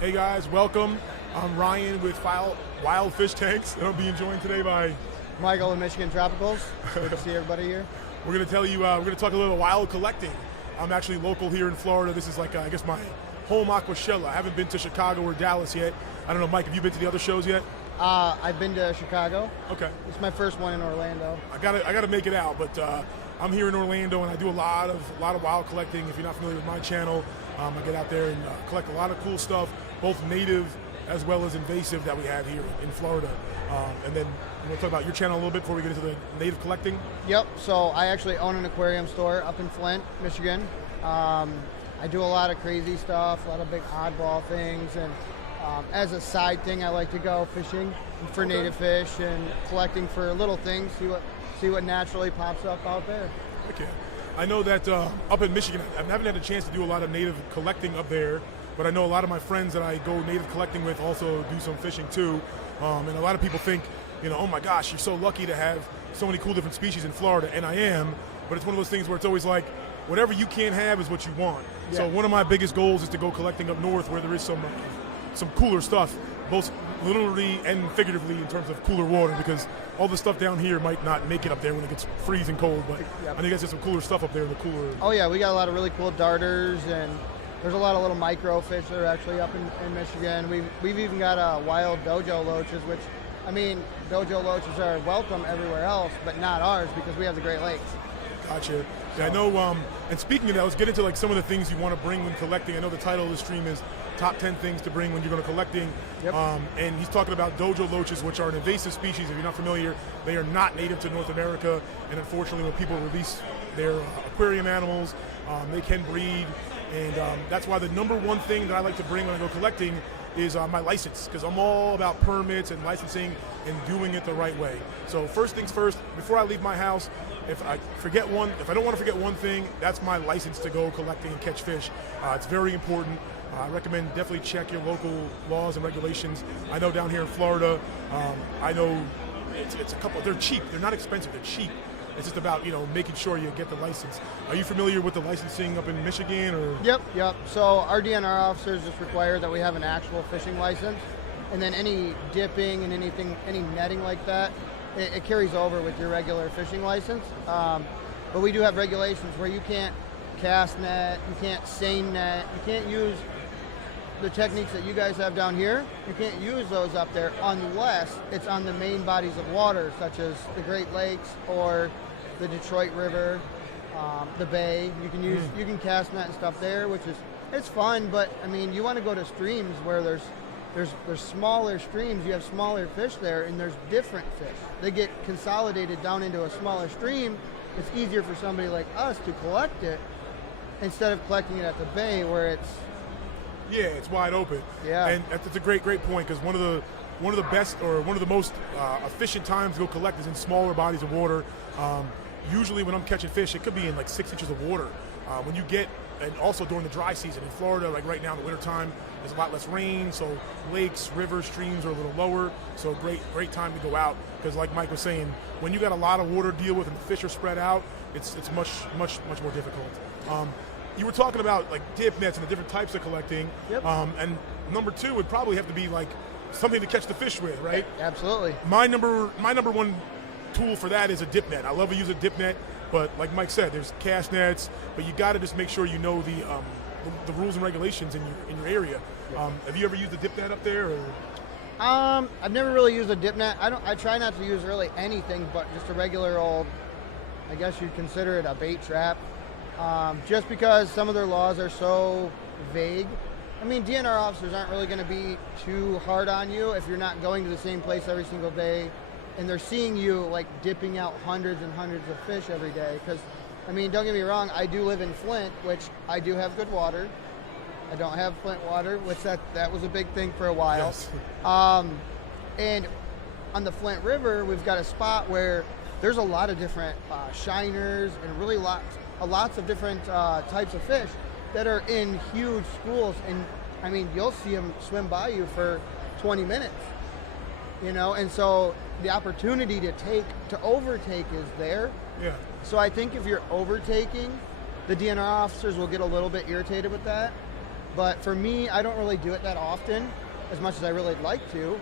Hey guys, welcome. I'm Ryan with Wild Fish Tanks, and I'll be joined today by Michael in Michigan Tropicals. Good to see everybody here. We're going to tell you, we're going to talk a little wild collecting. I'm actually local here in Florida. This is like, I guess, my home aquashella. I haven't been to Chicago or Dallas yet. I don't know, Mike, have you been to the other shows yet? I've been to Chicago. Okay. It's my first one in Orlando. I gotta make it out, but I'm here in Orlando, and I do a lot of wild collecting. If you're not familiar with my channel, I get out there and collect a lot of cool stuff, both native as well as invasive that we have here in Florida. And then we'll talk about your channel a little bit before we get into the native collecting. Yep, so I actually own an aquarium store up in Flint, Michigan. I do a lot of crazy stuff, a lot of big oddball things, and as a side thing, I like to go fishing for native fish and collecting for little things, see what naturally pops up out there. Okay. I know that up in Michigan, I haven't had a chance to do a lot of native collecting up there, but I know a lot of my friends that I go native collecting with also do some fishing too. And a lot of people think, oh my gosh, you're so lucky to have so many cool different species in Florida, and I am, but it's one of those things where it's always like, whatever you can't have is what you want. Yeah. So one of my biggest goals is to go collecting up north where there is some cooler stuff, both literally and figuratively in terms of cooler water, because all the stuff down here might not make it up there when it gets freezing cold, but yep. I think there's some cooler stuff up there in the cooler. Oh yeah, we got a lot of really cool darters, and there's a lot of little micro fish that are actually up in Michigan. We've even got wild dojo loaches, which, I mean, dojo loaches are welcome everywhere else, but not ours because we have the Great Lakes. Gotcha. Yeah, I know, and speaking of that, let's get into like some of the things you want to bring when collecting. I know the title of the stream is Top 10 Things to Bring When You're Going to Collecting. Yep. And he's talking about dojo loaches, which are an invasive species. If you're not familiar, they are not native to North America, and unfortunately when people release their aquarium animals, they can breed, and that's why the number one thing that I like to bring when I go collecting is my license, because I'm all about permits and licensing and doing it the right way. So first things first, before I leave my house, if I don't want to forget one thing, that's my license to go collecting and catch fish. It's very important. I recommend definitely check your local laws and regulations. I know down here in Florida, I know it's a couple, they're cheap, they're not expensive, they're cheap. It's just about, making sure you get the license. Are you familiar with the licensing up in Michigan? Or? Yep. So our DNR officers just require that we have an actual fishing license, and then any dipping and any netting like that, it carries over with your regular fishing license. But we do have regulations where you can't cast net, you can't seine net, you can't use the techniques that you guys have down here. You can't use those up there unless it's on the main bodies of water, such as the Great Lakes or the Detroit River, the Bay. You can cast net and stuff there, which is, it's fun, but I mean, you want to go to streams where there's smaller streams, you have smaller fish there, and there's different fish. They get consolidated down into a smaller stream. It's easier for somebody like us to collect it instead of collecting it at the bay where it's wide open. Yeah, and that's a great point, because one of the best or one of the most efficient times to go collect is in smaller bodies of water. Usually when I'm catching fish, it could be in like 6 inches of water. When you get, and also during the dry season in Florida, like right now in the wintertime, there's a lot less rain, so lakes, rivers, streams are a little lower, so great time to go out, because like Mike was saying, when you got a lot of water to deal with and the fish are spread out, it's much more difficult. You were talking about like dip nets and the different types of collecting. Yep. And number two would probably have to be like something to catch the fish with, right? Absolutely. My number one tool for that is a dip net. I love to use a dip net, but like Mike said, there's cast nets, but you got to just make sure you know the rules and regulations in your area. Have you ever used a dip net up there? Or? I've never really used a dip net. I try not to use really anything but just a regular old, I guess you'd consider it a bait trap. Just because some of their laws are so vague. I mean, DNR officers aren't really going to be too hard on you if you're not going to the same place every single day, and they're seeing you like dipping out hundreds and hundreds of fish every day. Because, I mean, don't get me wrong, I do live in Flint, which I do have good water. I don't have Flint water, which that was a big thing for a while. Yes. And on the Flint River, we've got a spot where there's a lot of different shiners and really lots of different types of fish that are in huge schools, and I mean, you'll see them swim by you for 20 minutes, and so the opportunity to overtake is there. Yeah. So I think if you're overtaking, the DNR officers will get a little bit irritated with that. But for me, I don't really do it that often, as much as I really like to.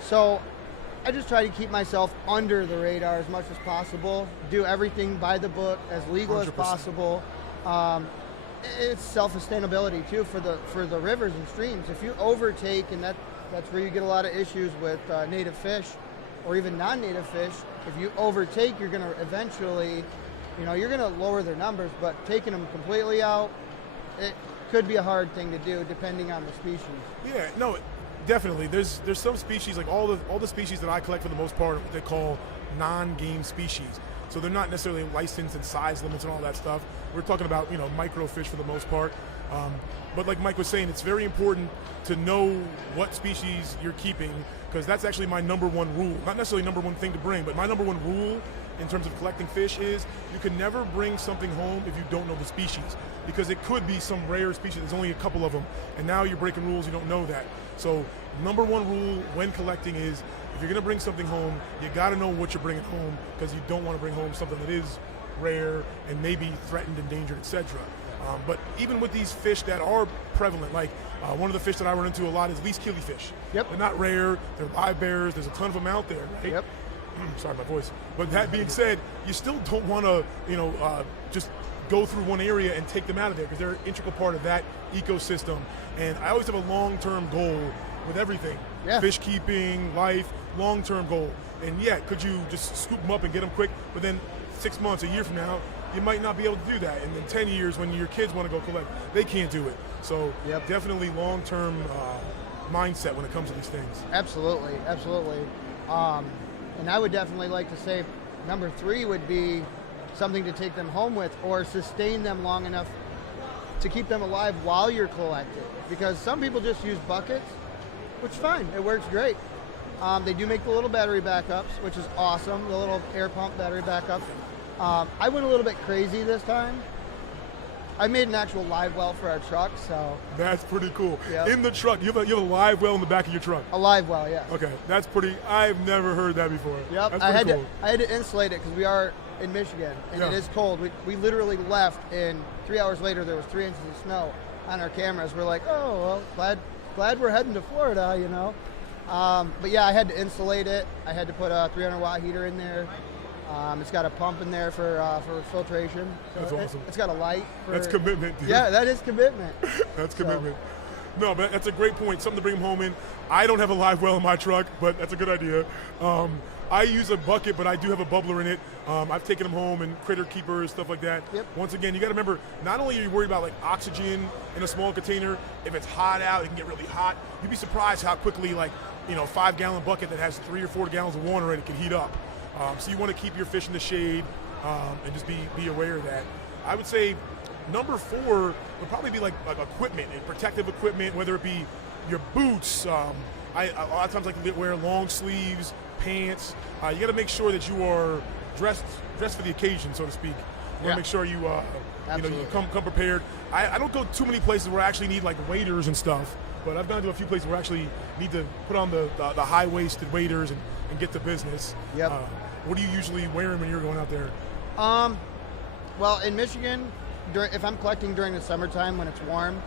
So I just try to keep myself under the radar as much as possible, do everything by the book, as legal 100%. as possible. It's self-sustainability too for the rivers and streams. If you overtake, and that's where you get a lot of issues with native fish or even non-native fish. If you overtake, you're going to eventually, you're going to lower their numbers, but taking them completely out, it could be a hard thing to do depending on the species. Yeah, no, definitely. There's some species, like all the species that I collect for the most part, are what they call non-game species. So they're not necessarily licensed and size limits and all that stuff. We're talking about microfish for the most part. But like Mike was saying, it's very important to know what species you're keeping, because that's actually my number one rule. Not necessarily number one thing to bring, but my number one rule in terms of collecting fish is you can never bring something home if you don't know the species, because it could be some rare species. There's only a couple of them, and now you're breaking rules, you don't know that. So number one rule when collecting is, if you're going to bring something home, you got to know what you're bringing home, because you don't want to bring home something that is rare and maybe threatened, endangered, etc. But even with these fish that are prevalent, like one of the fish that I run into a lot is least killifish. Yep. They're not rare, they're live bears, there's a ton of them out there, right? Yep. Sorry, my voice. But that being said, you still don't want to, just go through one area and take them out of there, because they're an integral part of that ecosystem. And I always have a long-term goal with everything. Yeah. Fish keeping, life, long-term goal. And yeah, could you just scoop them up and get them quick? But then 6 months, a year from now, you might not be able to do that. And then 10 years, when your kids want to go collect, they can't do it. So definitely long-term mindset when it comes to these things. Absolutely, absolutely. And I would definitely like to say number 3 would be something to take them home with, or sustain them long enough to keep them alive while you're collecting. Because some people just use buckets, which is fine, it works great. They do make the little battery backups, which is awesome, the little air pump battery backups. I went a little bit crazy this time. I made an actual live well for our truck, so. That's pretty cool. Yep. In the truck, you have a live well in the back of your truck. A live well, yes. Okay, that's pretty, I've never heard that before. Yep, That's I had pretty cool. I had to insulate it because we are in Michigan, and it is cold. We literally left, and 3 hours later there was 3 inches of snow on our cameras. We're like, oh, well, glad we're heading to Florida, But yeah, I had to insulate it. I had to put a 300-watt heater in there. It's got a pump in there for filtration. So That's awesome. It's got a light. That's commitment, dude. Yeah, that is commitment. That's commitment. No, but that's a great point. Something to bring them home in. I don't have a live well in my truck, but that's a good idea. I use a bucket, but I do have a bubbler in it. I've taken them home, and critter keepers, stuff like that. Yep. Once again, you got to remember, not only are you worried about like oxygen in a small container, if it's hot out, it can get really hot. You'd be surprised how quickly, like, 5-gallon bucket that has 3 or 4 gallons of water in it can heat up. So you want to keep your fish in the shade, and just be aware of that. I would say number 4 would probably be like equipment and protective equipment, whether it be your boots. I a lot of times like to wear long sleeves, pants. You got to make sure that you are dressed for the occasion, so to speak. You want to make sure you you come prepared. I don't go too many places where I actually need like waders and stuff, but I've gone to a few places where I actually need to put on the high-waisted waders and get to business. Yep. What are you usually wearing when you're going out there? Well, in Michigan, if I'm collecting during the summertime when it's warm,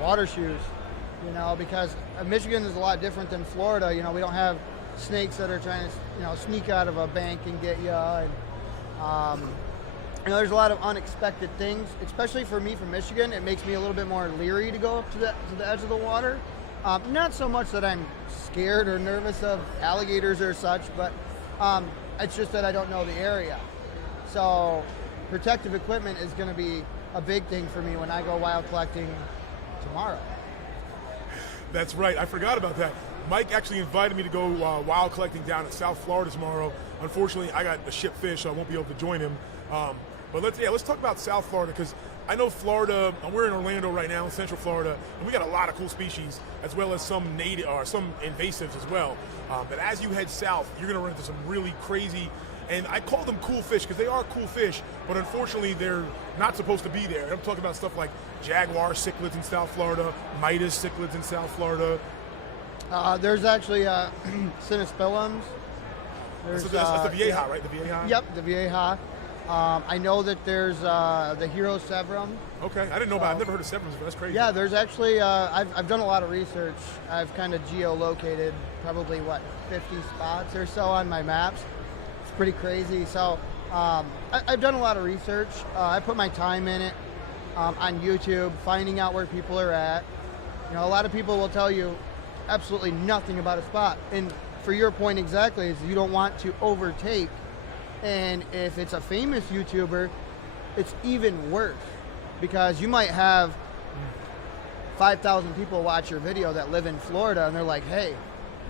water shoes, because Michigan is a lot different than Florida. We don't have snakes that are trying to, sneak out of a bank and get you. And, there's a lot of unexpected things, especially for me from Michigan. It makes me a little bit more leery to go up to the edge of the water. Not so much that I'm scared or nervous of alligators or such, but it's just that I don't know the area. So protective equipment is going to be a big thing for me when I go wild collecting tomorrow. That's right. I forgot about that. Mike actually invited me to go wild collecting down in South Florida tomorrow. Unfortunately, I got a ship fish, so I won't be able to join him. But let's talk about South Florida, because I know Florida, we're in Orlando right now, in Central Florida, and we got a lot of cool species, as well as some native or some invasives as well. But as you head south, you're going to run into some really crazy, and I call them cool fish because they are cool fish, but unfortunately they're not supposed to be there. I'm talking about stuff like jaguar cichlids in South Florida, Midas cichlids in South Florida. There's actually Cynispillums. That's the Vieja, right? The Vieja? Yep, the Vieja. I know that there's the Hero Severum. Okay, I didn't know about it. I've never heard of Severums, but that's crazy. Yeah, there's actually, I've done a lot of research. I've kind of geolocated probably, 50 spots or so on my maps. It's pretty crazy. So I've done a lot of research. I put my time in it on YouTube, finding out where people are at. You know, a lot of people will tell you absolutely nothing about a spot. And for your point exactly, is you don't want to overtake. And if it's a famous YouTuber, it's even worse, because you might have 5,000 people watch your video that live in Florida, and they're like, hey,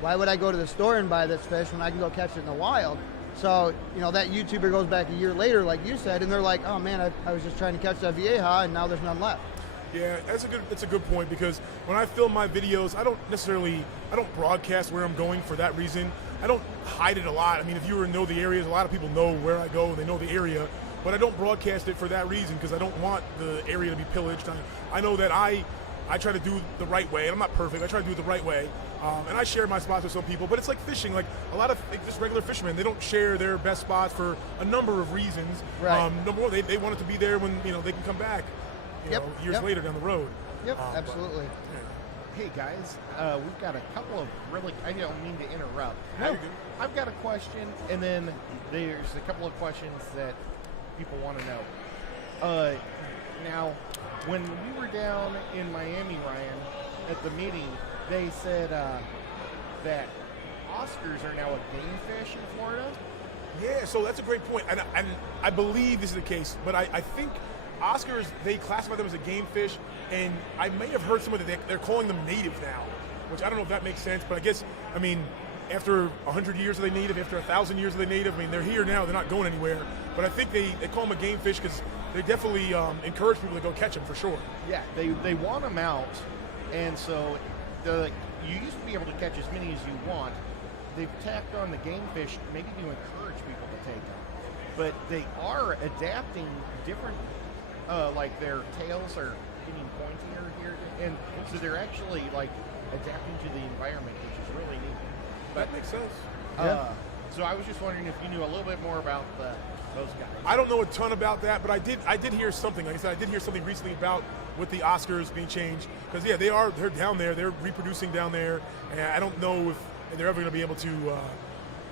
why would I go to the store and buy this fish when I can go catch it in the wild? So, you know, that YouTuber goes back a year later, like you said, and they're like, oh man, I was just trying to catch that vieja, and now there's none left. Yeah, that's a good point, because when I film my videos, I don't broadcast where I'm going for that reason. I don't hide it a lot. I mean, if you know the areas, a lot of people know where I go, they know the area, but I don't broadcast it for that reason, because I don't want the area to be pillaged. I know that I try to do the right way, and I'm not perfect, I try to do it the right way, and I share my spots with some people, but it's like fishing. Like a lot of just regular fishermen, they don't share their best spots for a number of reasons. Right. Number one, they want it to be there when they can come back years later down the road. Yep, absolutely. Hey guys, we've got a couple of I don't mean to interrupt. No. I've got a question, and then there's a couple of questions that people want to know. Now, when we were down in Miami, Ryan, at the meeting, they said that Oscars are now a game fish in Florida. Yeah, so that's a great point, and I believe this is the case, but I think Oscars, they classify them as a game fish, and I may have heard somebody that they're calling them native now, which I don't know if that makes sense, but I guess, after 100 years are they native, after 1,000 years are they native? They're here now, they're not going anywhere, but I think they call them a game fish because they definitely encourage people to go catch them for sure. Yeah, they want them out, and so you used to be able to catch as many as you want. They've tacked on the game fish maybe to encourage people to take them, but they are adapting different. Like their tails are getting pointier here, and so they're actually like adapting to the environment, which is really neat. That makes sense. So I was just wondering if you knew a little bit more about those guys. I don't know a ton about that, but I did hear something. Like I said, I did hear something recently about with the Oscars being changed, because they're down there, they're reproducing down there, and I don't know if they're ever going to be able to.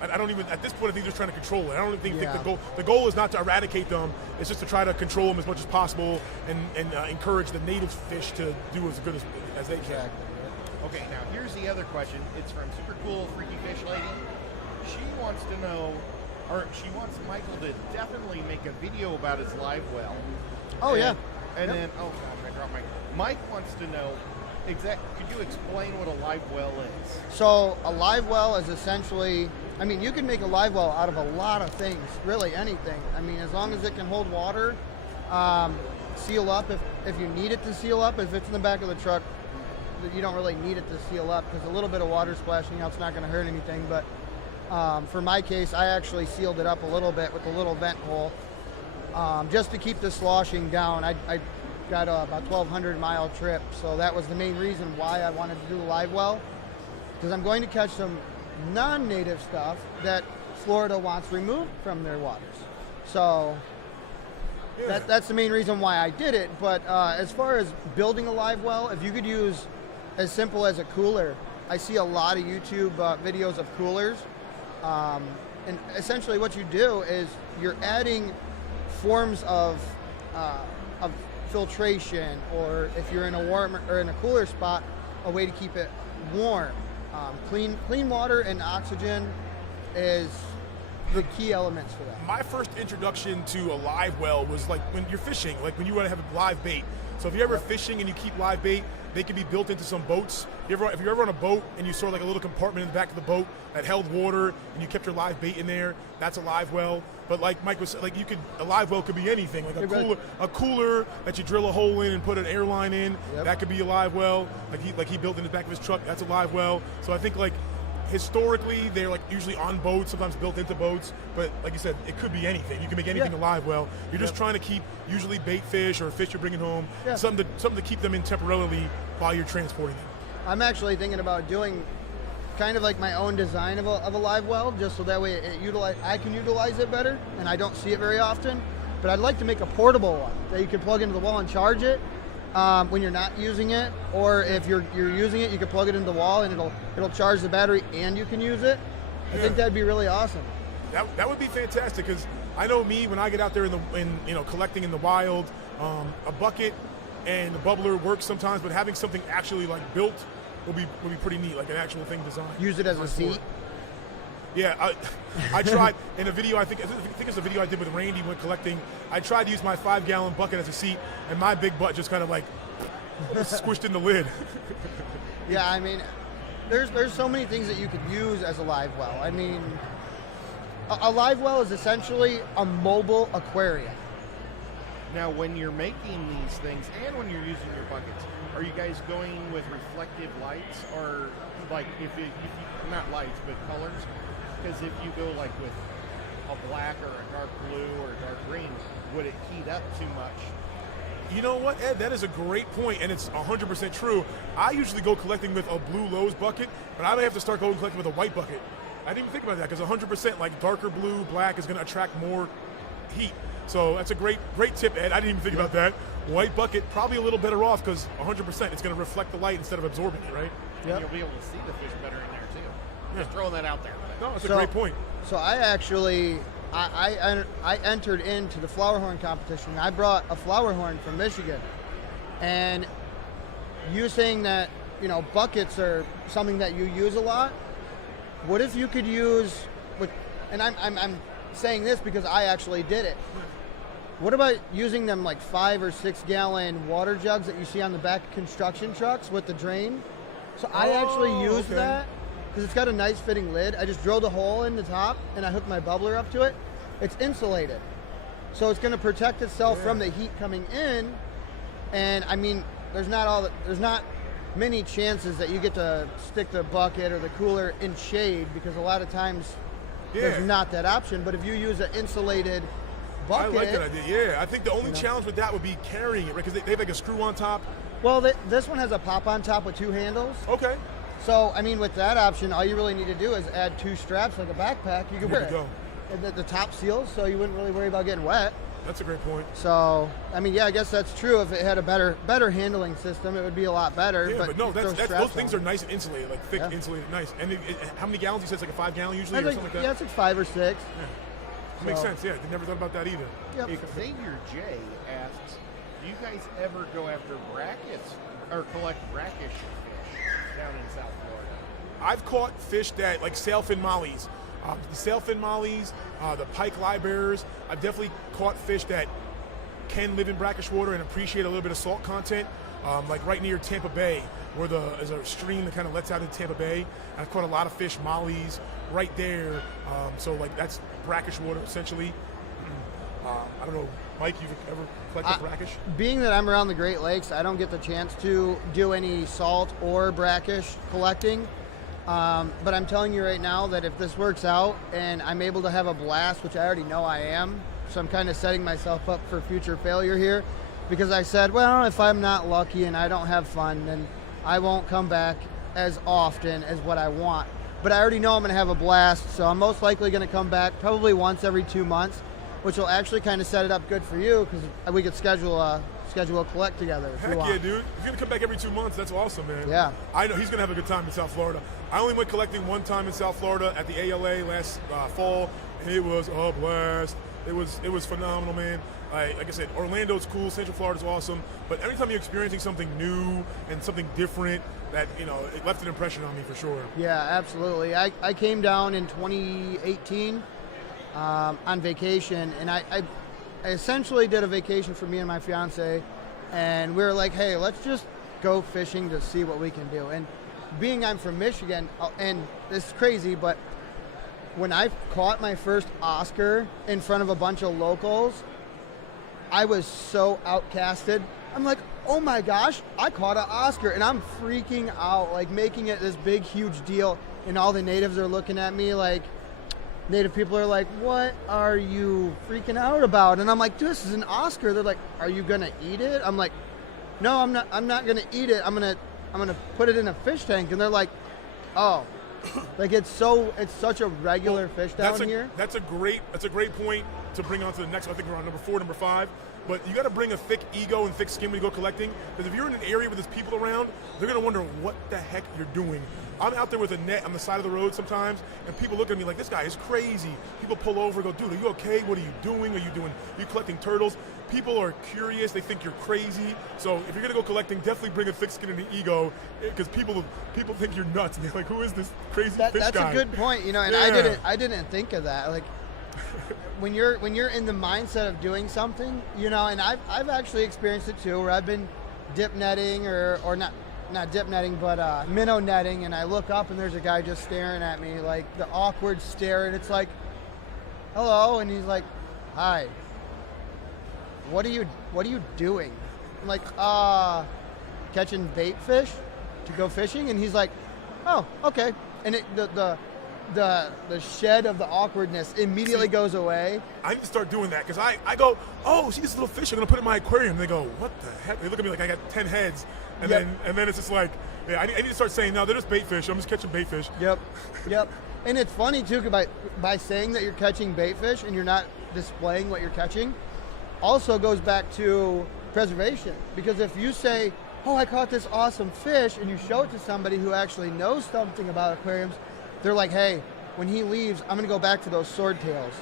I don't even, at this point, I think they're trying to control it. I don't even think the goal is not to eradicate them. It's just to try to control them as much as possible and encourage the native fish to do as good as they can. Okay, now here's the other question. It's from Super Cool Freaky Fish Lady. She wants to know, or she wants Michael to definitely make a video about his live well. And then, oh gosh, I dropped Mike wants to know, could you explain what a live well is? So a live well is essentially, you can make a live well out of a lot of things, really anything. As long as it can hold water, seal up if you need it to seal up. If it's in the back of the truck, you don't really need it to seal up, because a little bit of water splashing out's not going to hurt anything. But for my case, I actually sealed it up a little bit with a little vent hole, just to keep the sloshing down. I got about 1,200 mile trip, so that was the main reason why I wanted to do a live well, because I'm going to catch some non-native stuff that Florida wants removed from their waters. So that's the main reason why I did it. But as far as building a live well, if you could use as simple as a cooler, I see a lot of YouTube videos of coolers, and essentially what you do is you're adding forms of filtration, or if you're in a warmer or in a cooler spot, a way to keep it warm. Clean water and oxygen is the key elements for that. My first introduction to a live well was like when you're fishing, like when you want to have a live bait. So if you're ever fishing and you keep live bait, they can be built into some boats. If you're ever on a boat and you saw like a little compartment in the back of the boat that held water and you kept your live bait in there, that's a live well. But like Mike was like, a live well could be anything. Like a cooler that you drill a hole in and put an airline in, that could be a live well. Like he built in the back of his truck, that's a live well. So I think like historically they're like usually on boats, sometimes built into boats, but like you said, it could be anything. You can make anything a live well. You're just trying to keep usually bait fish or fish you're bringing home, something to keep them in temporarily while you're transporting them. I'm actually thinking about doing kind of like my own design of a live well, just so that way I can utilize it better, and I don't see it very often. but I'd like to make a portable one that you can plug into the wall and charge it when you're not using it, or if you're using it, you can plug it into the wall and it'll charge the battery and you can use it. I think that'd be really awesome. That would be fantastic, because I know me, when I get out there in collecting in the wild, a bucket and a bubbler works sometimes, but having something actually like built will be pretty neat, like an actual thing designed. Use it as a seat. Yeah, I tried in a video. I think it's a video I did with Randy when collecting. I tried to use my 5-gallon bucket as a seat, and my big butt just kind of like squished in the lid. Yeah, I mean, there's so many things that you could use as a live well. I mean, a live well is essentially a mobile aquarium. Now, when you're making these things and when you're using your buckets, are you guys going with reflective lights, or like if you not lights but colors? Because if you go like with a black or a dark blue or a dark green, would it heat up too much? You know what, Ed? That is a great point, and it's 100% true. I usually go collecting with a blue Lowe's bucket, but I may have to start going collecting with a white bucket. I didn't even think about that, because 100% like darker blue, black is going to attract more heat. So that's a great tip, Ed. I didn't even think about that. White bucket, probably a little better off, because 100% it's going to reflect the light instead of absorbing it, right? Yep. You'll be able to see the fish better in there too. Just throwing that out there. No, that's a great point. So I actually, I entered into the flower horn competition. I brought a flower horn from Michigan, and you saying that buckets are something that you use a lot. What if you could use, and I'm saying this because I actually did it. What about using them like 5 or 6 gallon water jugs that you see on the back of construction trucks with the drain? So I actually used that because it's got a nice fitting lid. I just drilled a hole in the top and I hooked my bubbler up to it. It's insulated, so it's going to protect itself from the heat coming in. And I mean, there's not many chances that you get to stick the bucket or the cooler in shade, because a lot of times there's not that option. But if you use an insulated bucket, I like that idea. Yeah, I think the only challenge with that would be carrying it, right? Because they have like a screw on top. Well, this one has a pop on top with 2 handles. Okay. So I mean, with that option, all you really need to do is add 2 straps like a backpack. You can wear it. Go. And the top seals, so you wouldn't really worry about getting wet. That's a great point. So, I mean, yeah, I guess that's true. If it had a better handling system, it would be a lot better. Yeah, but no, those things on. are nice and insulated, like thick, insulated, nice. And how many gallons? You said it's like a 5-gallon usually, or something like that? Yeah, it's like 5 or 6. Yeah. That makes sense, yeah. I never thought about that either. Yep. Xavier J asks, do you guys ever go after brackets or collect brackish fish down in South Florida? I've caught fish that, like sailfin mollies. The sailfin mollies, the pike livebearers. I've definitely caught fish that can live in brackish water and appreciate a little bit of salt content, like right near Tampa Bay, where there's a stream that kind of lets out into Tampa Bay. I've caught a lot of fish, mollies, right there. So like that's brackish water essentially. I don't know, Mike, you've ever collected brackish? Being that I'm around the Great Lakes, I don't get the chance to do any salt or brackish collecting. But I'm telling you right now that if this works out and I'm able to have a blast, which I already know I am, so I'm kind of setting myself up for future failure here, because I said, well, if I'm not lucky and I don't have fun, then I won't come back as often as what I want. But I already know I'm going to have a blast, so I'm most likely going to come back probably once every 2 months, which will actually kind of set it up good for you, because we could schedule a collect together. Heck yeah, dude. He's going to come back every 2 months. That's awesome, man. Yeah. I know he's going to have a good time in South Florida. I only went collecting one time in South Florida at the ALA last fall, and it was a blast. It was phenomenal, man. Like I said, Orlando's cool, Central Florida's awesome, but every time you're experiencing something new and something different, that it left an impression on me for sure. Yeah, absolutely. I came down in 2018 on vacation, and I essentially did a vacation for me and my fiance, and we were like, hey, let's just go fishing to see what we can do. And being I'm from Michigan, and this is crazy, but when I caught my first Oscar in front of a bunch of locals, I was so outcasted. I'm like, oh my gosh, I caught an Oscar, and I'm freaking out, like making it this big, huge deal, and all the natives are looking at me like, Native people are like, what are you freaking out about? And I'm like, dude, this is an Oscar. They're like, are you gonna eat it? I'm like, no, I'm not gonna eat it. I'm gonna put it in a fish tank. And they're like, oh, like it's such a regular fish down here. That's a great point. to bring on to the next. I think we're on number 4, number 5. But you got to bring a thick ego and thick skin when you go collecting, because if you're in an area where there's people around, they're going to wonder what the heck you're doing. I'm out there with a net on the side of the road sometimes, and people look at me like, this guy is crazy. People pull over and go, dude, are you okay? What are you doing? Are you collecting turtles? People are curious. They think you're crazy. So if you're going to go collecting, definitely bring a thick skin and an ego, because people think you're nuts. And they're like, who is this crazy fish guy? That's a good point, and Yeah. I didn't think of that. Like, when you're in the mindset of doing something, and I've actually experienced it too, where I've been dip netting or not dip netting, but minnow netting, and I look up and there's a guy just staring at me, like the awkward stare, and it's like, hello, and he's like, hi, what are you doing? I'm like, catching bait fish to go fishing, and he's like, oh, okay, and the shed of the awkwardness immediately goes away. I need to start doing that, because I go, oh, see this little fish, I'm going to put it in my aquarium. And they go, what the heck? They look at me like I got 10 heads. And Yep. then it's just like, yeah, I need to start saying, no, they're just bait fish. I'm just catching bait fish. Yep. And it's funny too, 'cause by saying that you're catching bait fish and you're not displaying what you're catching, also goes back to preservation. Because if you say, oh, I caught this awesome fish, and you show it to somebody who actually knows something about aquariums, they're like, hey, when he leaves, I'm going to go back to those swordtails.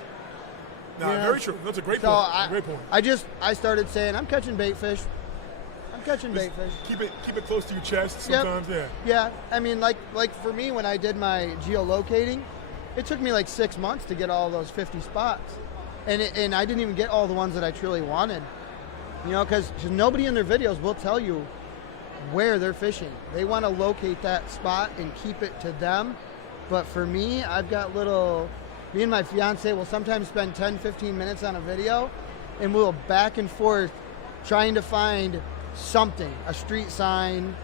No, very true. That's a great So point. Great point. I started saying, I'm catching bait fish. Bait fish. Keep it close to your chest sometimes. Yep. Yeah. Yeah, I mean, like for me, when I did my geolocating, it took me like 6 months to get all those 50 spots, and I didn't even get all the ones that I truly wanted, because nobody in their videos will tell you where they're fishing. They want to locate that spot and keep it to them. But for me, I've got me and my fiance will sometimes spend 10, 15 minutes on a video, and we'll back and forth trying to find something, a street sign,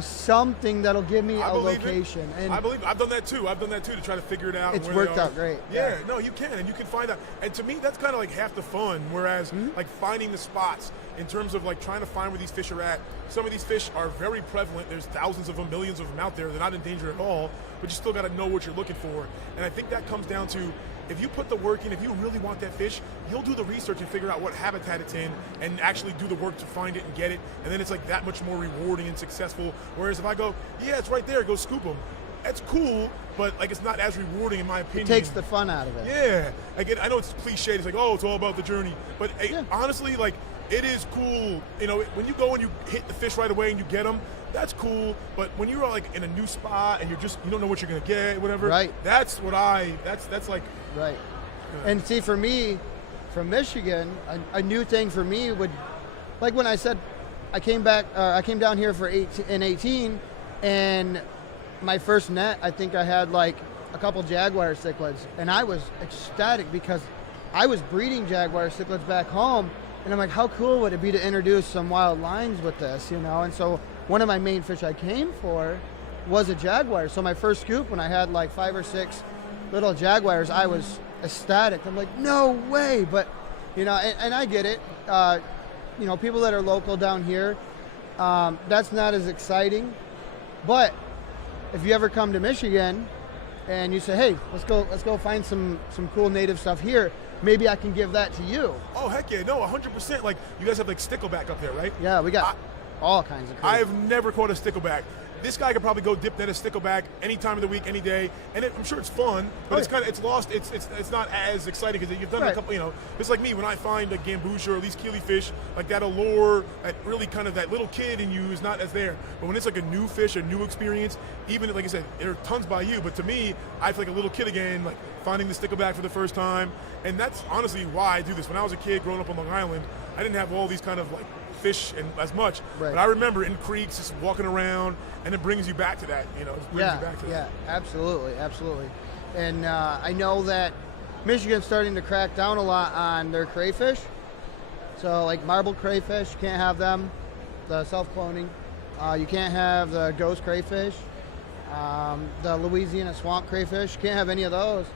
something that'll give me a location. And I believe I've done that too. To try to figure it out. It's where worked they are. out great. Yeah, no, you can, and you can find out. And to me, that's kind of like half the fun. Whereas, like finding the spots in terms of like trying to find where these fish are at. Some of these fish are very prevalent. There's thousands of them, millions of them out there. They're not in danger at all, but you still got to know what you're looking for. And I think that comes down to, if you put the work in, if you really want that fish, you'll do the research and figure out what habitat it's in and actually do the work to find it and get it. And then it's like that much more rewarding and successful. Whereas if I go, yeah, it's right there, go scoop them. That's cool, but like it's not as rewarding in my opinion. it takes the fun out of it. Yeah. Again, I know it's cliched. It's like, oh, it's all about the journey. But honestly, like, it is cool. When you go and you hit the fish right away and you get them, that's cool. But when you're like in a new spot and you don't know what you're gonna get, whatever. Right. That's like. Right. And see, for me, from Michigan, a new thing for me would, like when I said, I came down here for 18, and my first net, I think I had like a couple jaguar cichlids, and I was ecstatic because I was breeding jaguar cichlids back home, and I'm like, how cool would it be to introduce some wild lines with this, And so one of my main fish I came for was a jaguar. So my first scoop, when I had like 5 or 6 little jaguars, I was ecstatic. I'm like, no way. But, and I get it. People that are local down here, that's not as exciting. But if you ever come to Michigan and you say, hey, let's go find some cool native stuff here, maybe I can give that to you. Oh, heck yeah. No, 100%. Like, you guys have like stickleback up there, right? Yeah, we got all kinds of crazy. I've never caught a stickleback. This guy could probably go dip net a stickleback any time of the week, any day, and I'm sure it's fun, but it's lost. It's not as exciting because you've done a couple. It's like me when I find a gambusia or at least keely fish, like that allure, that really kind of that little kid in you is not as there. But when it's like a new fish, a new experience, even like I said, there are tons by you, but to me, I feel like a little kid again, like finding the stickleback for the first time, and that's honestly why I do this. When I was a kid growing up on Long Island, I didn't have all these kind of like fish and as much, but I remember in creeks just walking around, and it brings you back to that, it brings you back to that. Absolutely. And I know that Michigan's starting to crack down a lot on their crayfish. So like marble crayfish, you can't have them, the self-cloning. You can't have the ghost crayfish, the Louisiana swamp crayfish, you can't have any of those.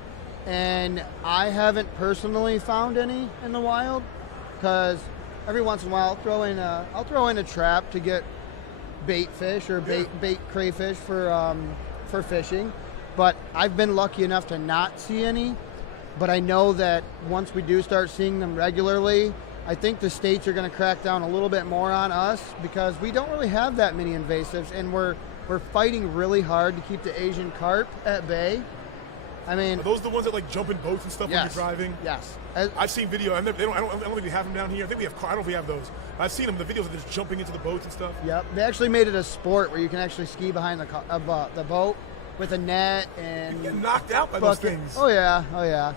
And I haven't personally found any in the wild, because every once in a while I'll throw in a trap to get bait fish or bait crayfish for fishing, but I've been lucky enough to not see any. But I know that once we do start seeing them regularly, I think the states are going to crack down a little bit more on us because we don't really have that many invasives, and we're fighting really hard to keep the Asian carp at bay. I mean, are those the ones that like jump in boats and stuff when you're driving? Yes. I've seen video. I don't think we have them down here. I think we have. I don't know if we have those. I've seen them. The videos of just jumping into the boats and stuff. Yep. They actually made it a sport where you can actually ski behind the boat with a net and you get knocked out by those things. Oh yeah.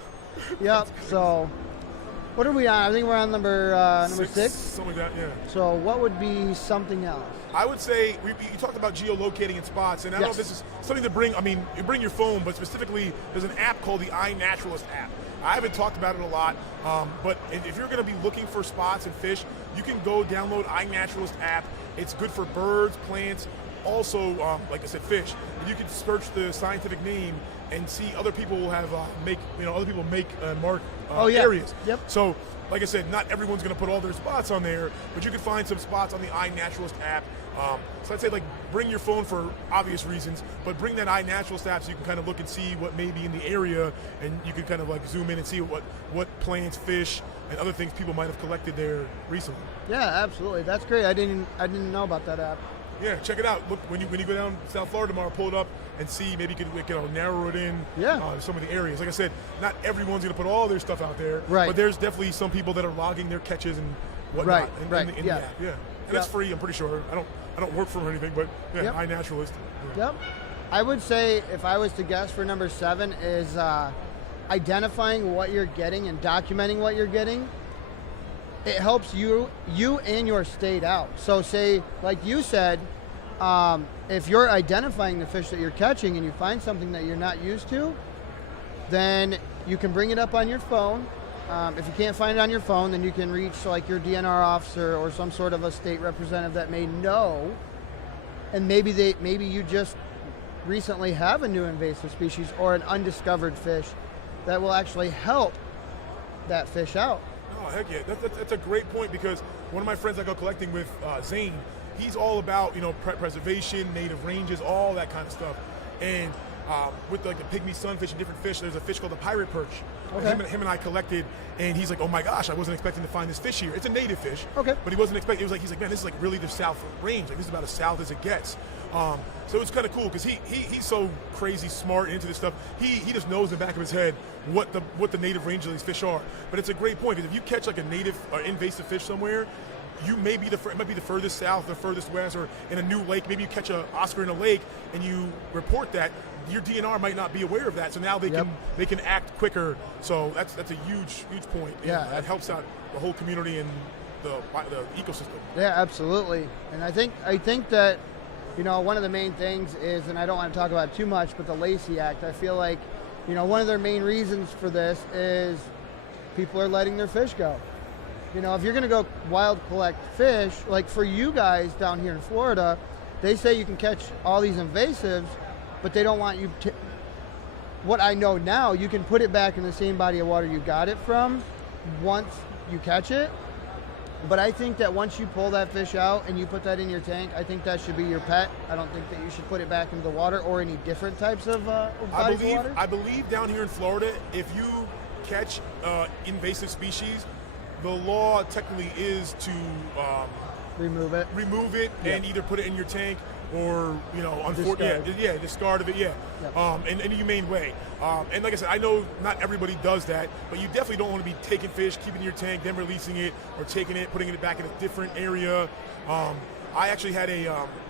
Yep. So, what are we on? I think we're on number 6. Something like that. Yeah. So, what would be something else? I would say you talked about geolocating in spots, and I don't know if this is something to bring. I mean, you bring your phone, but specifically, there's an app called the iNaturalist app. I haven't talked about it a lot, but if you're going to be looking for spots and fish, you can go download iNaturalist app. It's good for birds, plants, also, like I said, fish. And you can search the scientific name and see other people have make mark areas. Yep. So, like I said, not everyone's going to put all their spots on there, but you can find some spots on the iNaturalist app. So I'd say, like, bring your phone for obvious reasons, but bring that iNaturalist app so you can kind of look and see what may be in the area, and you can kind of like zoom in and see what plants, fish, and other things people might have collected there recently. Yeah, absolutely. That's great. I didn't know about that app. Yeah, check it out. Look, when you go down South Florida tomorrow, pull it up and see. Maybe you can narrow it in. Some of the areas. Like I said, not everyone's going to put all their stuff out there. Right. But there's definitely some people that are logging their catches and whatnot. Right. In the app. Yeah. And that's free. I'm pretty sure. I don't work for them or anything, but iNaturalist. Yep. I would say if I was to guess for number 7 is identifying what you're getting and documenting what you're getting. It helps you and your state out. So say, like you said, if you're identifying the fish that you're catching and you find something that you're not used to, then you can bring it up on your phone. If you can't find it on your phone, then you can reach like your DNR officer or some sort of a state representative that may know, and maybe you just recently have a new invasive species or an undiscovered fish that will actually help that fish out. Oh, heck yeah. That's a great point, because one of my friends I go collecting with, Zane, he's all about, preservation, native ranges, all that kind of stuff. And with like the pygmy sunfish and different fish, there's a fish called the pirate perch. Okay. Him and I collected, and he's like, oh my gosh, I wasn't expecting to find this fish here. It's a native fish. Okay. But he wasn't expecting, he's like, man, this is like really the south range. Like, this is about as south as it gets. So it's kind of cool, because he's so crazy smart into this stuff. He just knows in the back of his head what the native range of these fish are. But it's a great point, because if you catch like a native or invasive fish somewhere, you may be it might be the furthest south, the furthest west, or in a new lake. Maybe you catch an Oscar in a lake and you report that. Your DNR might not be aware of that, so now they can act quicker. So that's a huge point. Yeah, that helps out the whole community and the ecosystem. Yeah, absolutely. And I think that one of the main things is, and I don't want to talk about it too much, but the Lacey Act. I feel like one of their main reasons for this is people are letting their fish go. If you're going to go wild collect fish, like for you guys down here in Florida, they say you can catch all these invasives, but they don't want you to. What I know now, you can put it back in the same body of water you got it from once you catch it. But I think that once you pull that fish out and you put that in your tank, I think that should be your pet. I don't think that you should put it back into the water or any different types of bodies of water. I believe down here in Florida, if you catch invasive species, the law technically is to remove it, and either put it in your tank or discard of it, Yep. in a humane way. And like I said, I know not everybody does that, but you definitely don't want to be taking fish, keeping it in your tank, then releasing it, or taking it, putting it back in a different area. I actually had I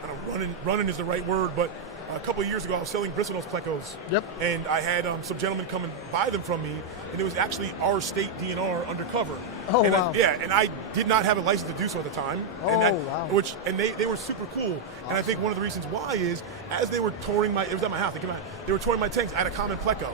don't know, running is the right word, but a couple of years ago I was selling bristlenose plecos. Yep. And I had some gentlemen come and buy them from me, and it was actually our state DNR undercover. Oh, and wow. And I did not have a license to do so at the time. Wow. And they were super cool. Awesome. And I think one of the reasons why is, as they were touring it was at my house, they were touring my tanks. I had a common pleco.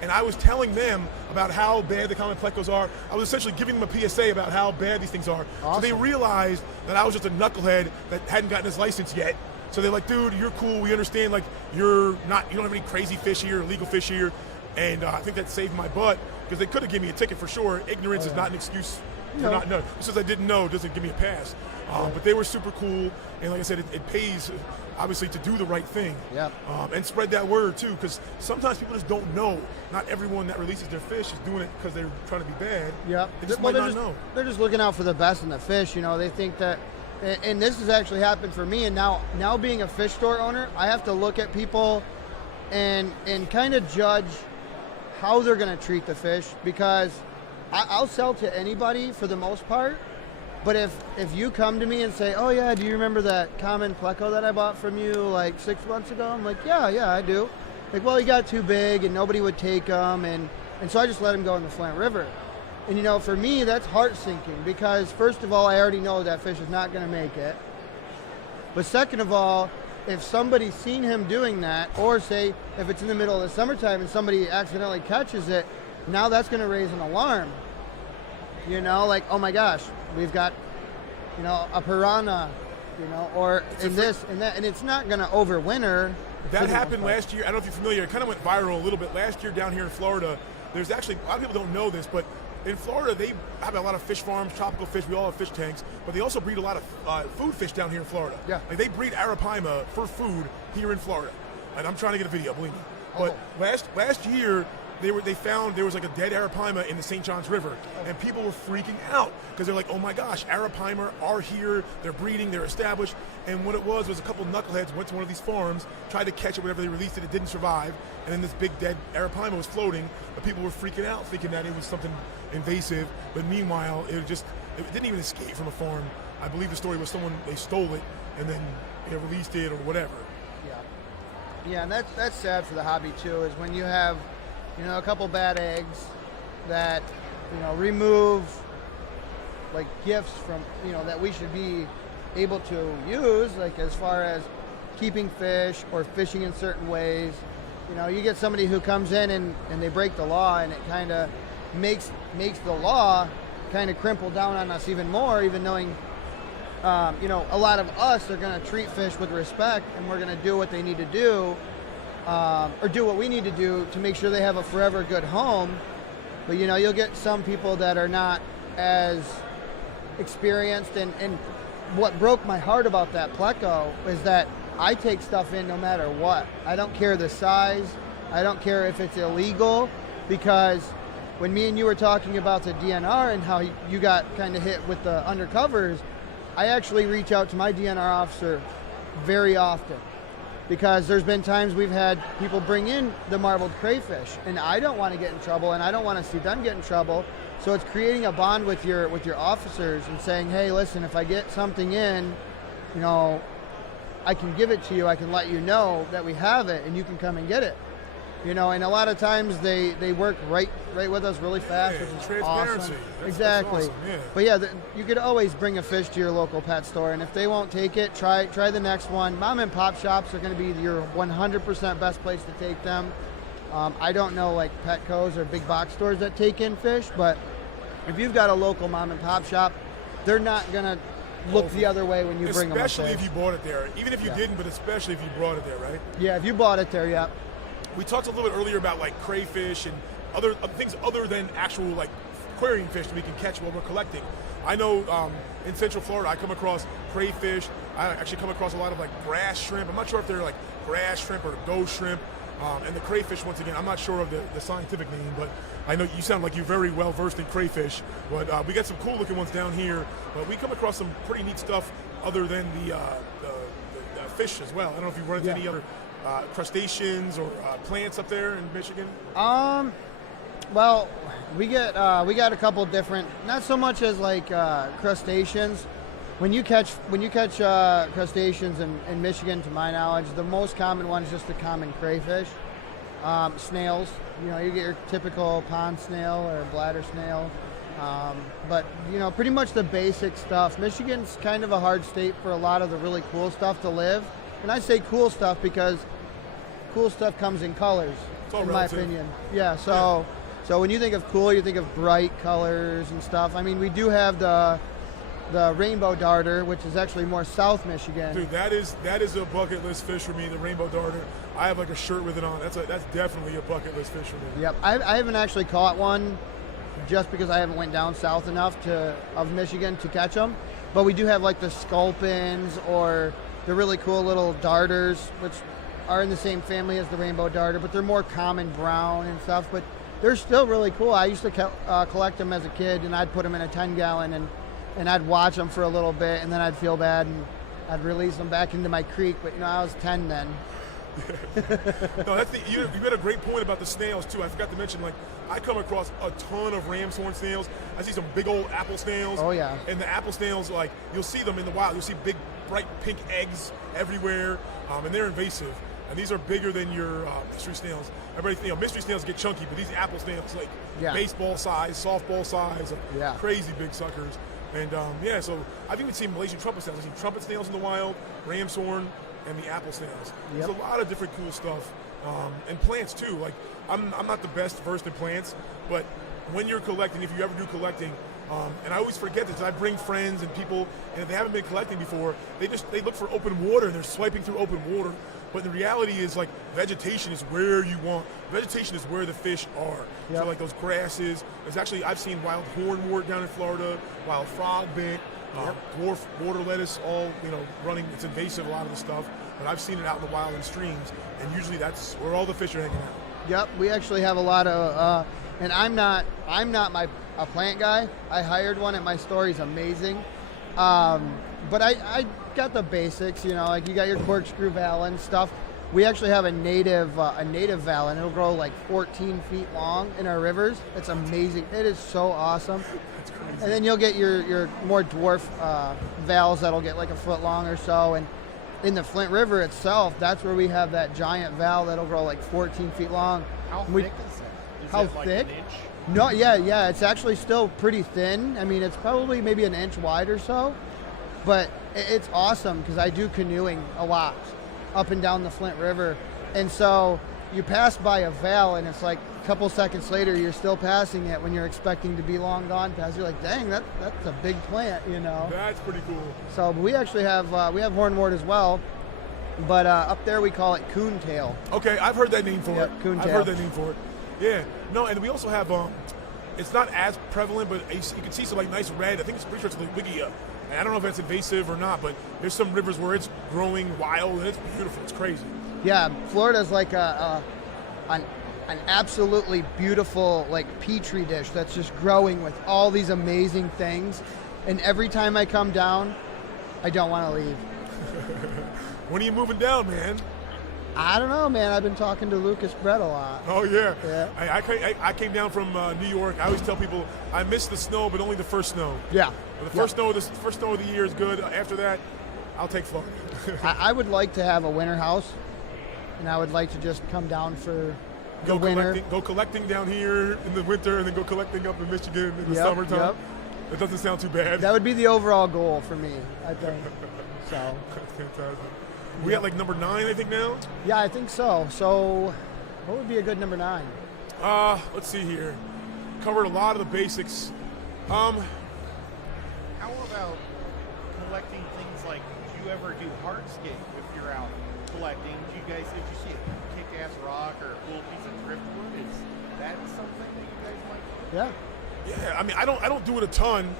And I was telling them about how bad the common plecos are. I was essentially giving them a PSA about how bad these things are. Awesome. So they realized that I was just a knucklehead that hadn't gotten his license yet. So they're like, dude, you're cool. We understand, like, you don't have any crazy fish here, illegal fish here. And I think that saved my butt, because they could have given me a ticket for sure. Ignorance is not an excuse to not know. Just as I didn't know doesn't give me a pass. But they were super cool, and like I said, it pays obviously to do the right thing. Yeah. And spread that word too, because sometimes people just don't know. Not everyone that releases their fish is doing it because they're trying to be bad. Yeah. They just might not know. They're just looking out for the best in the fish. You know, they think that, and this has actually happened for me. And now being a fish store owner, I have to look at people and kind of judge how they're going to treat the fish, because I'll sell to anybody for the most part. But if you come to me and say, oh yeah, do you remember that common pleco that I bought from you like 6 months ago? I'm like, yeah, I do. Like, well, he got too big and nobody would take him, and so I just let him go in the Flint River. And you know, for me, that's heart sinking, because first of all, I already know that fish is not going to make it. But second of all, if somebody's seen him doing that, or say if it's in the middle of the summertime and somebody accidentally catches it, now that's going to raise an alarm. You know, like, oh my gosh, we've got, you know, a piranha, you know, or in this and that, and it's not going to overwinter. That happened last year. I don't know if you're familiar. It kind of went viral a little bit last year down here in Florida. There's actually, a lot of people don't know this, but in Florida, they have a lot of fish farms, tropical fish. We all have fish tanks, but they also breed a lot of food fish down here in Florida. Yeah. Like, they breed arapaima for food here in Florida. And I'm trying to get a video, believe me. But last year, they found there was like a dead arapaima in the St. Johns River, and people were freaking out because they're like, oh my gosh, arapaima are here, they're breeding, they're established. And what it was a couple knuckleheads went to one of these farms, tried to catch it whenever they released it, it didn't survive, and then this big dead arapaima was floating, but people were freaking out thinking that it was something invasive. But meanwhile, it didn't even escape from a farm. I believe the story was they stole it and then they released it or whatever. Yeah, and that's sad for the hobby too, is when you have, you know, a couple bad eggs that, you know, remove like gifts from, you know, that we should be able to use, like as far as keeping fish or fishing in certain ways. You know, you get somebody who comes in and they break the law, and it kind of makes the law kind of crimple down on us even more, even knowing, you know, a lot of us are going to treat fish with respect, and we're going to do what they need to do, or do what we need to do to make sure they have a forever good home. But, you know, you'll get some people that are not as experienced, and what broke my heart about that pleco is that I take stuff in no matter what. I don't care the size. I don't care if it's illegal, because when me and you were talking about the DNR and how you got kind of hit with the undercovers, I actually reach out to my DNR officer very often, because there's been times we've had people bring in the marbled crayfish, and I don't want to get in trouble, and I don't want to see them get in trouble. So it's creating a bond with your officers and saying, hey, listen, if I get something in, you know, I can give it to you. I can let you know that we have it, and you can come and get it. You know, and a lot of times they work right with us really fast, which is transparency. awesome. That's Exactly. awesome, yeah. But yeah, you could always bring a fish to your local pet store, and if they won't take it, try the next one. Mom and pop shops are going to be your 100% best place to take them. I don't know like Petco's or big box stores that take in fish, but if you've got a local mom and pop shop, they're not going to look the other way when you bring them a fish. Especially if you bought it there. Even if you didn't, but especially if you brought it there, right? Yeah, if you bought it there, yeah. We talked a little bit earlier about like crayfish and other things other than actual like aquarium fish that we can catch while we're collecting. I know in Central Florida I come across crayfish. I actually come across a lot of like grass shrimp. I'm not sure if they're like grass shrimp or ghost shrimp. And the crayfish, once again, I'm not sure of the scientific name, but I know you sound like you're very well versed in crayfish. But we got some cool looking ones down here. But we come across some pretty neat stuff other than the fish as well. I don't know if you run into any other crustaceans or plants up there in Michigan. Well, we got a couple different, not so much as like crustaceans. When you catch crustaceans in Michigan, to my knowledge, the most common one is just the common crayfish. Snails, you know, you get your typical pond snail or bladder snail. But, you know, pretty much the basic stuff. Michigan's kind of a hard state for a lot of the really cool stuff to live. And I say cool stuff because cool stuff comes in colors, in my opinion. Yeah, so when you think of cool, you think of bright colors and stuff. I mean, we do have the rainbow darter, which is actually more South Michigan. Dude, that is a bucket list fish for me, the rainbow darter. I have like a shirt with it on. That's definitely a bucket list fish for me. Yep, I haven't actually caught one just because I haven't went down south enough of Michigan to catch them. But we do have like the sculpins or the really cool little darters, which are in the same family as the rainbow darter, but they're more common brown and stuff. But they're still really cool. I used to collect them as a kid, and I'd put them in a 10-gallon, and I'd watch them for a little bit, and then I'd feel bad, and I'd release them back into my creek. But I was 10 then. No, you made a great point about the snails too. I forgot to mention, like, I come across a ton of ram's horn snails. I see some big old apple snails. Oh yeah. And the apple snails, like, you'll see them in the wild. You'll see big, bright pink eggs everywhere, and they're invasive. And these are bigger than your mystery snails. Everybody, mystery snails get chunky, but these apple snails, like, baseball size, softball size, like, crazy big suckers. And so I've even seen Malaysian trumpet snails. I've seen trumpet snails in the wild, ram's horn, and the apple snails. There's a lot of different cool stuff, and plants too. Like, I'm not the best versed in plants, but when you're collecting, if you ever do collecting, and I always forget this, I bring friends and people, and if they haven't been collecting before, they look for open water and they're swiping through open water. But the reality is, like, vegetation is where you want. Vegetation is where the fish are. So like those grasses. There's actually, I've seen wild hornwort down in Florida, wild frogbit, dwarf water lettuce, all running. It's invasive, a lot of the stuff, but I've seen it out in the wild in streams, and usually that's where all the fish are hanging out. Yep, we actually have a lot of, and I'm not a plant guy. I hired one, and my story's amazing. But I got the basics, like you got your corkscrew valin stuff. We actually have a native valin. It'll grow like 14 feet long in our rivers. It's amazing. It is so awesome. That's crazy. And then you'll get your more dwarf vals that'll get like a foot long or so. And in the Flint River itself, that's where we have that giant val that'll grow like 14 feet long. How thick is that? How it like thick? An inch? No, yeah. It's actually still pretty thin. I mean, it's probably maybe an inch wide or so. But it's awesome because I do canoeing a lot up and down the Flint River. And so you pass by a val, and it's like a couple seconds later, you're still passing it when you're expecting to be long gone past. You're like, dang, that's a big plant, That's pretty cool. So we actually have hornwort as well. But up there we call it coontail. Okay, I've heard that name for it. Coontail. I've heard that name for it. Yeah. No, and we also have, it's not as prevalent, but you can see some like nice red. I think it's pretty sure it's like Wigia. And I don't know if that's invasive or not, but there's some rivers where it's growing wild and it's beautiful. It's crazy. Yeah, Florida's like an absolutely beautiful like petri dish that's just growing with all these amazing things. And every time I come down, I don't want to leave. When are you moving down, man? I don't know, man. I've been talking to Lucas Brett a lot. Oh, yeah. Yeah. I came down from New York. I always tell people I miss the snow, but only the first snow. Yeah. But the first snow of the year is good. After that, I'll take Florida. I would like to have a winter house, and I would like to just come down for the winter. Go collecting down here in the winter, and then go collecting up in Michigan in the summertime. Yep. That doesn't sound too bad. That would be the overall goal for me, I think. So. That's fantastic. We at like number 9, I think now? Yeah, I think so. So what would be a good number 9? Let's see here. Covered a lot of the basics. How about collecting things like, do you ever do hardscape if you're out collecting? Did you see a kick-ass rock or a cool piece of driftwood? Is that something that you guys might do? Yeah. Yeah, I mean, I don't do it a ton.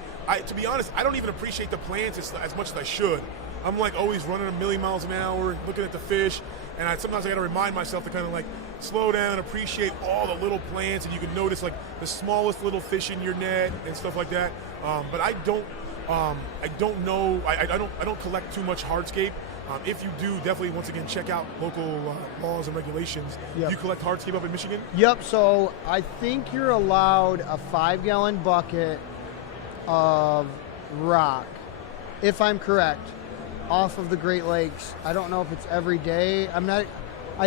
To be honest, I don't even appreciate the plants as much as I should. I'm like always running a million miles an hour, looking at the fish, and sometimes I got to remind myself to kind of like slow down, appreciate all the little plants, and you can notice like the smallest little fish in your net and stuff like that. But I don't know. I don't collect too much hardscape. If you do, definitely once again check out local laws and regulations. Yep. You collect hardscape up in Michigan? Yep. So I think you're allowed a 5-gallon bucket of rock, if I'm correct, off of the Great Lakes. I don't know if it's every day. I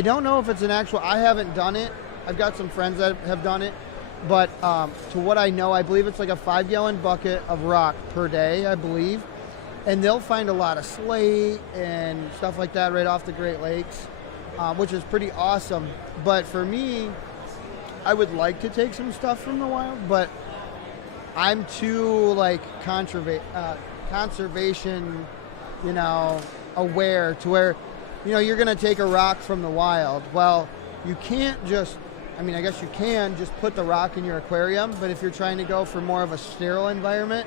don't know if it's an actual, I haven't done it. I've got some friends that have done it. But to what I know, I believe it's like a 5-gallon bucket of rock per day, I believe. And they'll find a lot of slate and stuff like that right off the Great Lakes, which is pretty awesome. But for me, I would like to take some stuff from the wild, but I'm too like conservation, aware to where, you're going to take a rock from the wild. Well, you can't just, I guess you can just put the rock in your aquarium, but if you're trying to go for more of a sterile environment,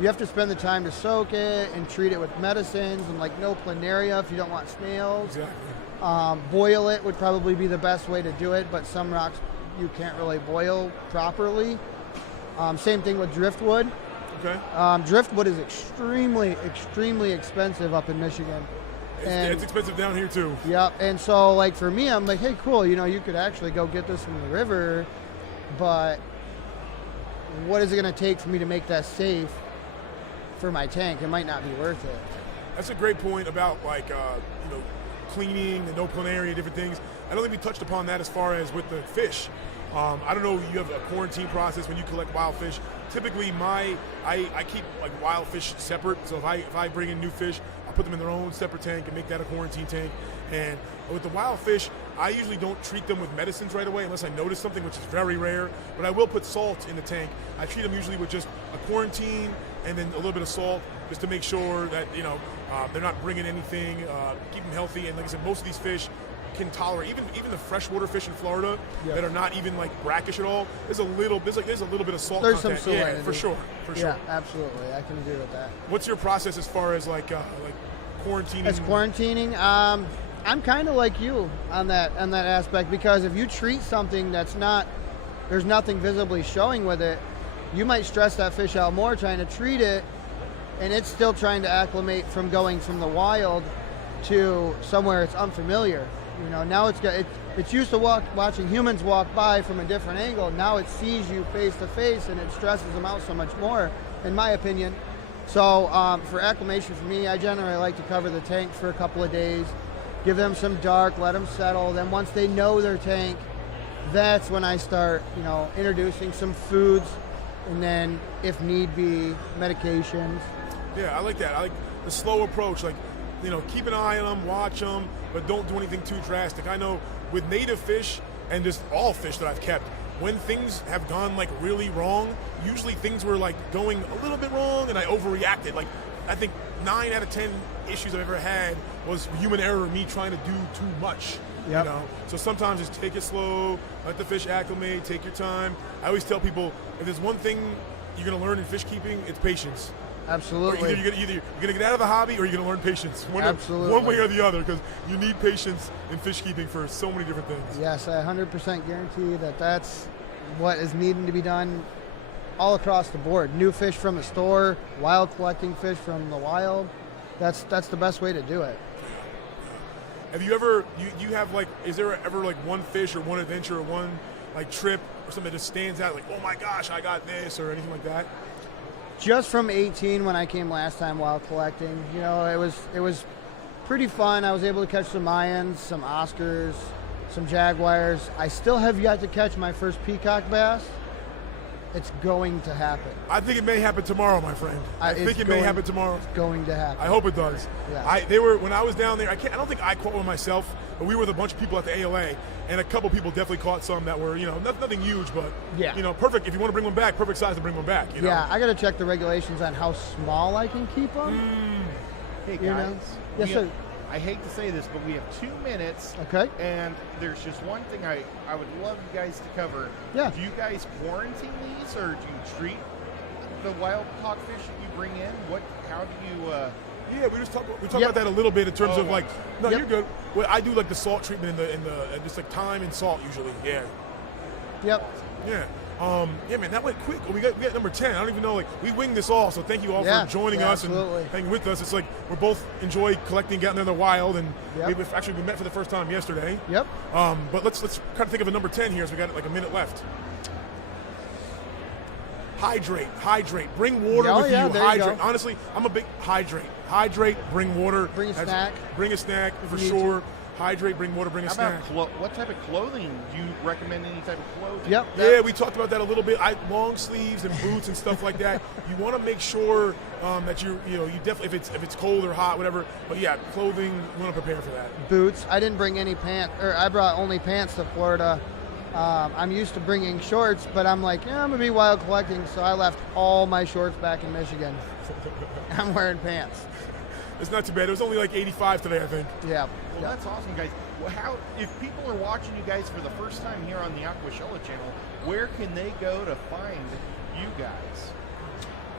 You have to spend the time to soak it and treat it with medicines and like no planaria if you don't want snails. Exactly. Boil it would probably be the best way to do it, but some rocks you can't really boil properly. Same thing with driftwood. Okay. Driftwood is extremely, extremely expensive up in Michigan. It's expensive down here too. Yep. And so like for me, I'm like, hey, cool. You know, you could actually go get this from the river, but what is it going to take for me to make that safe for my tank? It might not be worth it. That's a great point about like cleaning and no planaria, different things. I don't think we touched upon that as far as with the fish. I don't know, you have a quarantine process when you collect wild fish. Typically, I keep like wild fish separate. So if I bring in new fish, I put them in their own separate tank and make that a quarantine tank. And with the wild fish, I usually don't treat them with medicines right away unless I notice something, which is very rare. But I will put salt in the tank. I treat them usually with just a quarantine and then a little bit of salt, just to make sure that they're not bringing anything. Keep them healthy. And like I said, most of these fish can tolerate even the freshwater fish in Florida that are not even like brackish at all. There's a little bit of salt There's content. some salinity. Yeah, for sure. Yeah, absolutely. I can agree with that. What's your process as far as like quarantining? As quarantining, I'm kind of like you on that aspect, because if you treat something there's nothing visibly showing with it, you might stress that fish out more trying to treat it, and it's still trying to acclimate from going from the wild to somewhere it's unfamiliar. Now it's used to watching humans walk by from a different angle. Now it sees you face to face, and it stresses them out so much more, in my opinion. So for acclimation, for me, I generally like to cover the tank for a couple of days, give them some dark, let them settle. Then once they know their tank, that's when I start, introducing some foods, and then if need be, medications. Yeah, I like that. I like the slow approach. Like, keep an eye on them, watch them, but don't do anything too drastic. I know with native fish and just all fish that I've kept, when things have gone like really wrong, usually things were like going a little bit wrong and I overreacted. Like, I think 9 out of 10 issues I've ever had was human error, me trying to do too much. Yep. So sometimes just take it slow, let the fish acclimate, take your time. I always tell people, if there's one thing you're going to learn in fish keeping, it's patience. Absolutely. Either you're going to get out of the hobby or you're going to learn patience. Absolutely. One way or the other, because you need patience in fish keeping for so many different things. Yes, I 100% guarantee that's what is needing to be done all across the board. New fish from the store, wild collecting fish from the wild. That's the best way to do it. Have you ever, you have like, is there ever like one fish or one adventure or one like trip or something that just stands out, like, oh my gosh, I got this, or anything like that? Just from 18 when I came last time wild collecting, it was pretty fun. I was able to catch some Mayans, some Oscars, some Jaguars. I still have yet to catch my first peacock bass. It's going to happen. I think it may happen tomorrow, my friend. I think it may happen tomorrow. It's going to happen. I hope it does. Yeah. When I was down there, I don't think I caught one myself, but we were with a bunch of people at the ALA, and a couple people definitely caught some that were, nothing huge, but perfect. If you want to bring one back, perfect size to bring one back. Yeah, I got to check the regulations on how small I can keep them. Hey guys, Yes, sir. I hate to say this, but we have 2 minutes. Okay. And there's just one thing I would love you guys to cover. Yeah. Do you guys quarantine these, or do you treat the wild caught fish that you bring in? How do you? Yeah, we talked about that a little bit in terms of like. No, you're good. Well, I do like the salt treatment in the just like thyme and salt usually. Yeah. Yep. Yeah. Yeah, man, that went quick. We got number 10. I don't even know, like, we winged this all, so thank you all for joining us and hanging with us. It's like we're both enjoy collecting, getting in the wild, and we met for the first time yesterday. Yep. But let's kind of think of a number 10 here, as we got like a minute left. Hydrate. Bring water with you. Hydrate. Honestly, I'm a big hydrate. Bring water. Bring a snack. Bring a snack for sure. Hydrate, bring water, bring a snack. What type of clothing? Do you recommend any type of clothing? Yep. Yeah, we talked about that a little bit. Long sleeves and boots and stuff like that. You want to make sure that you definitely, if it's cold or hot, whatever. But yeah, clothing, you want to prepare for that. Boots. I didn't bring any pants, or I brought only pants to Florida. I'm used to bringing shorts, but I'm like, I'm gonna be wild collecting, so I left all my shorts back in Michigan. I'm wearing pants. It's not too bad. It was only like 85 today, I think. Yeah. Well, that's awesome, guys. Well, if people are watching you guys for the first time here on the Aquashella channel, where can they go to find you guys?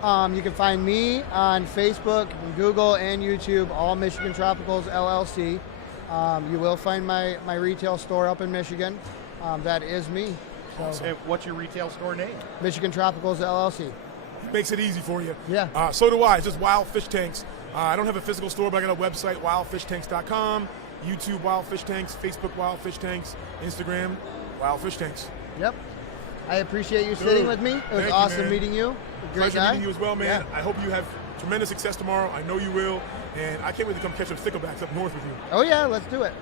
You can find me on Facebook, Google, and YouTube, all Michigan Tropicals LLC. You will find my retail store up in Michigan. That is me. So, And what's your retail store name? Michigan Tropicals LLC. Makes it easy for you. Yeah. So do I. It's just Wild Fish Tanks. I don't have a physical store, but I got a website, wildfishtanks.com, YouTube Wild Fish Tanks, Facebook Wild Fish Tanks, Instagram Wild Fish Tanks. Yep. I appreciate you sitting with me. It was Thank you, awesome man. meeting you. Great Pleasure guy. meeting you as well, man. Yeah. I hope you have tremendous success tomorrow. I know you will. And I can't wait to come catch some sticklebacks up north with you. Oh yeah, let's do it.